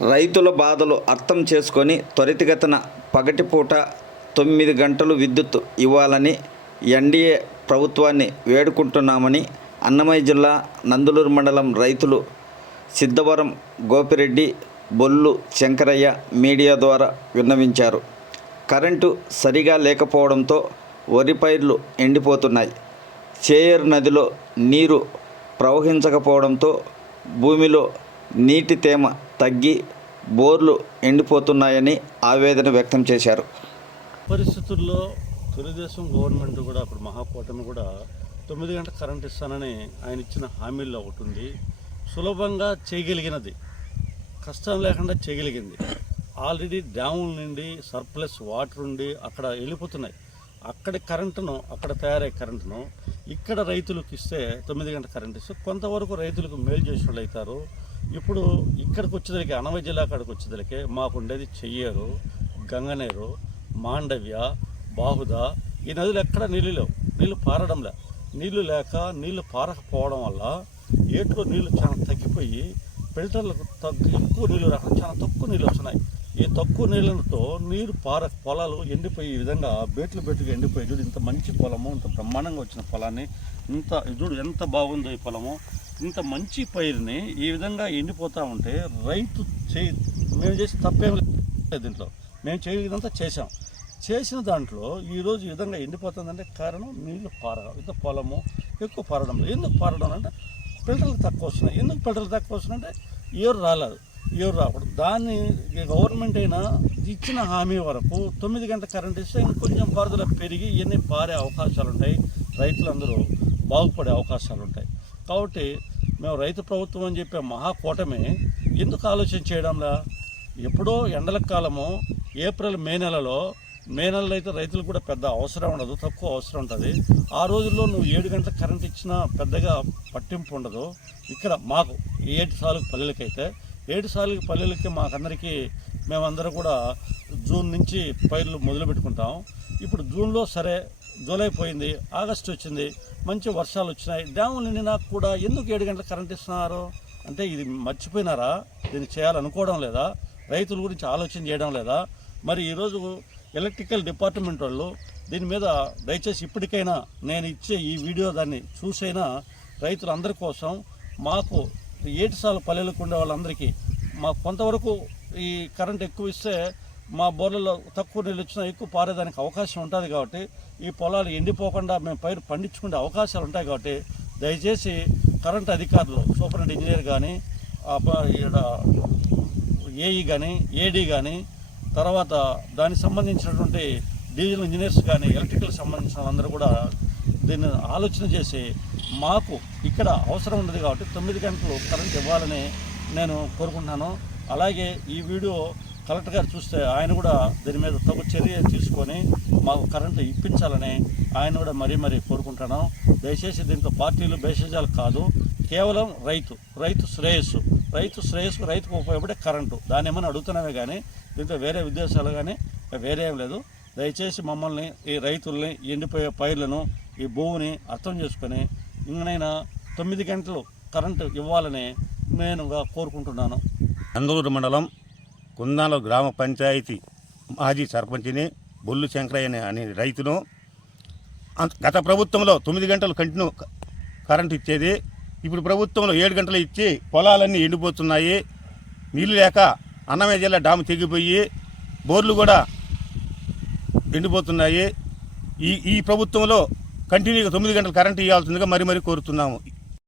రైతుల బాధలు అర్థం చేసుకొని త్వరితగతిన పగటిపూట తొమ్మిది గంటలు విద్యుత్ ఇవ్వాలని ఎన్డీఏ ప్రభుత్వాన్ని వేడుకుంటున్నామని అన్నమయ్య జిల్లా నందులూరు మండలం రైతులు సిద్ధవరం గోపిరెడ్డి బొల్లు శంకరయ్య మీడియా ద్వారా విన్నవించారు. కరెంటు సరిగా లేకపోవడంతో వరి పైర్లు ఎండిపోతున్నాయి. చేయేరు నదిలో నీరు ప్రవహించకపోవడంతో భూమిలో నీటి తేమ తగ్గి బోర్లు ఎండిపోతున్నాయని ఆవేదన వ్యక్తం చేశారు. పరిస్థితుల్లో తెలుగుదేశం గవర్నమెంట్ కూడా అప్పుడు మహాకూటమి కూడా తొమ్మిది గంటల కరెంట్ ఇస్తానని ఆయన ఇచ్చిన హామీల్లో ఒకటి ఉంది. సులభంగా చేయగలిగినది కష్టం లేకుండా చేయగలిగింది. ఆల్రెడీ డ్యాముల నుండి సర్ప్లస్ వాటర్ ఉండి అక్కడ వెళ్ళిపోతున్నాయి. అక్కడి కరెంటును అక్కడ తయారయ్యే కరెంటును ఇక్కడ రైతులకు ఇస్తే తొమ్మిది గంటల కరెంట్ ఇస్తే కొంతవరకు రైతులకు మేలు చేసినట్లు అవుతారు. ఇప్పుడు ఇక్కడికి వచ్చేదలికి అనవై జిల్లా కాడికి వచ్చేదలికి మాకు ఉండేది గంగనేరు మాండవ్య బాహుద. ఈ నదులు ఎక్కడ నీళ్ళు లేవు. నీళ్ళు పారడంలే నీళ్ళు లేక నీళ్ళు పారకపోవడం వల్ల ఏట్లో నీళ్ళు చాలా తగ్గిపోయి ఫిల్టర్లకు తగ్గు ఎక్కువ నీళ్ళు రాక చాలా తక్కువ నీళ్ళు వస్తున్నాయి. ఈ తక్కువ నీళ్ళతో నీరు పార పొలాలు ఎండిపోయి ఈ విధంగా బేట్లు బేట్లుగా ఎండిపోయి చూడు ఇంత మంచి పొలము ఇంత బ్రహ్మాండంగా వచ్చిన పొలాన్ని ఇంత చూడు ఎంత బాగుందో ఈ పొలము ఇంత మంచి పైరుని ఈ విధంగా ఎండిపోతూ ఉంటే రైతు చేయి మేము చేసి తప్పేం లేదు దీంట్లో. మేము చేయదంతా చేసాం చేసిన దాంట్లో ఈరోజు ఈ విధంగా ఎండిపోతుందంటే కారణం నీళ్ళు పారడం ఇంత పొలము ఎక్కువ పారడం ఎందుకు పారడం అంటే ఫిల్టర్లు తక్కువ వస్తున్నాయి. ఎందుకు ఫిల్టర్లు తక్కువ వస్తున్నాయంటే ఎవరు రాలేదు. ఎవరు రాకూడదు. దాన్ని గవర్నమెంట్ అయినా ఇచ్చిన హామీ వరకు తొమ్మిది గంటల కరెంట్ ఇస్తే ఇంకొంచెం పారుదల పెరిగి ఇవన్నీ పారే అవకాశాలు ఉంటాయి రైతులందరూ బాగుపడే అవకాశాలు ఉంటాయి కాబట్టి మేము రైతు ప్రభుత్వం అని చెప్పే మహాకూటమి ఎందుకు ఆలోచన చేయడంలా? ఎప్పుడో ఎండల కాలము ఏప్రిల్ మే నెలలో మే నెలలో అయితే రైతులకు కూడా పెద్ద అవసరం ఉండదు తక్కువ అవసరం ఉంటుంది. ఆ రోజుల్లో నువ్వు ఏడు గంటల కరెంట్ ఇచ్చినా పెద్దగా పట్టింపు ఉండదు. ఇక్కడ మాకు ఏడు సార్లు పల్లెలకైతే ఏడు సార్లు పల్లెలకి మాకందరికీ మేమందరూ కూడా జూన్ నుంచి పైర్లు మొదలు పెట్టుకుంటాం. ఇప్పుడు జూన్లో సరే జూలై పోయింది ఆగస్టు వచ్చింది మంచి వర్షాలు వచ్చినాయి. డ్యాములు నిండినా కూడా ఎందుకు ఏడు గంటల కరెంట్ ఇస్తున్నారు? అంటే ఇది మర్చిపోయినారా? దీన్ని చేయాలనుకోవడం లేదా? రైతుల గురించి ఆలోచన చేయడం లేదా? మరి ఈరోజు ఎలక్ట్రికల్ డిపార్ట్మెంట్ వాళ్ళు దీని మీద దయచేసి ఇప్పటికైనా నేను ఇచ్చే ఈ వీడియో దాన్ని చూసైనా రైతులందరి కోసం మాకు ఏటిసాల పల్లెలకు ఉండే వాళ్ళందరికీ మాకు కొంతవరకు ఈ కరెంట్ ఎక్కువ ఇస్తే మా బోర్లలో తక్కువ నీళ్ళు వచ్చినా ఎక్కువ పారేదానికి అవకాశం ఉంటుంది కాబట్టి ఈ పొలాలు ఎండిపోకుండా మేము పైరు పండించుకునే అవకాశాలు ఉంటాయి కాబట్టి దయచేసి కరెంట్ అధికారులు సూపరింట్ ఇంజనీర్ కానీ ఈడ ఏఈ కానీ ఏడీ కానీ తర్వాత దానికి సంబంధించినటువంటి డీజిల్ ఇంజనీర్స్ కానీ ఎలక్ట్రికల్ సంబంధించిన వాళ్ళందరూ కూడా దీన్ని ఆలోచన చేసి మాకు ఇక్కడ అవసరం ఉన్నది కాబట్టి తొమ్మిది గంటలు కరెంట్ ఇవ్వాలని నేను కోరుకుంటున్నాను. అలాగే ఈ వీడియో కలెక్టర్ గారు చూస్తే ఆయన కూడా దీని మీద తగు చర్య తీసుకొని మాకు కరెంటు ఇప్పించాలని ఆయన కూడా మరీ మరీ కోరుకుంటున్నాం దయచేసి దీంట్లో పార్టీలు భేషజాలు కాదు కేవలం రైతు రైతు శ్రేయస్సు రైతు శ్రేయస్సు రైతుకు ఉపయోగపడే కరెంటు దాన్ని ఏమైనా అడుగుతున్నామే కానీ దీంతో వేరే ఉద్దేశాలు కానీ వేరేం లేదు. దయచేసి మమ్మల్ని ఈ రైతుల్ని ఎండిపోయే పైర్లను ఈ భూమిని అర్థం చేసుకొని ఇంకనైనా తొమ్మిది గంటలు కరెంటు ఇవ్వాలని నేను కోరుకుంటున్నాను. నందూరు మండలం కుందాల గ్రామ పంచాయతీ మాజీ సర్పంచిని బొల్లు శంకరయ్య అనే- రైతును అంత- గత ప్రభుత్వంలో తొమ్మిది గంటలు కంటిన్యూ కరెంటు ఇచ్చేది ఇప్పుడు ప్రభుత్వంలో ఏడు గంటలు ఇచ్చి పొలాలన్నీ ఎండిపోతున్నాయి నీళ్ళు లేక అన్నమయ్య జిల్లా డాము తెగిపోయి బోర్లు కూడా ఎండిపోతున్నాయి. ఈ ఈ ప్రభుత్వంలో కంటిన్యూగా తొమ్మిది గంటలు కరెంట్ ఇవ్వాల్సిందిగా మరి మరీ కోరుతున్నాము.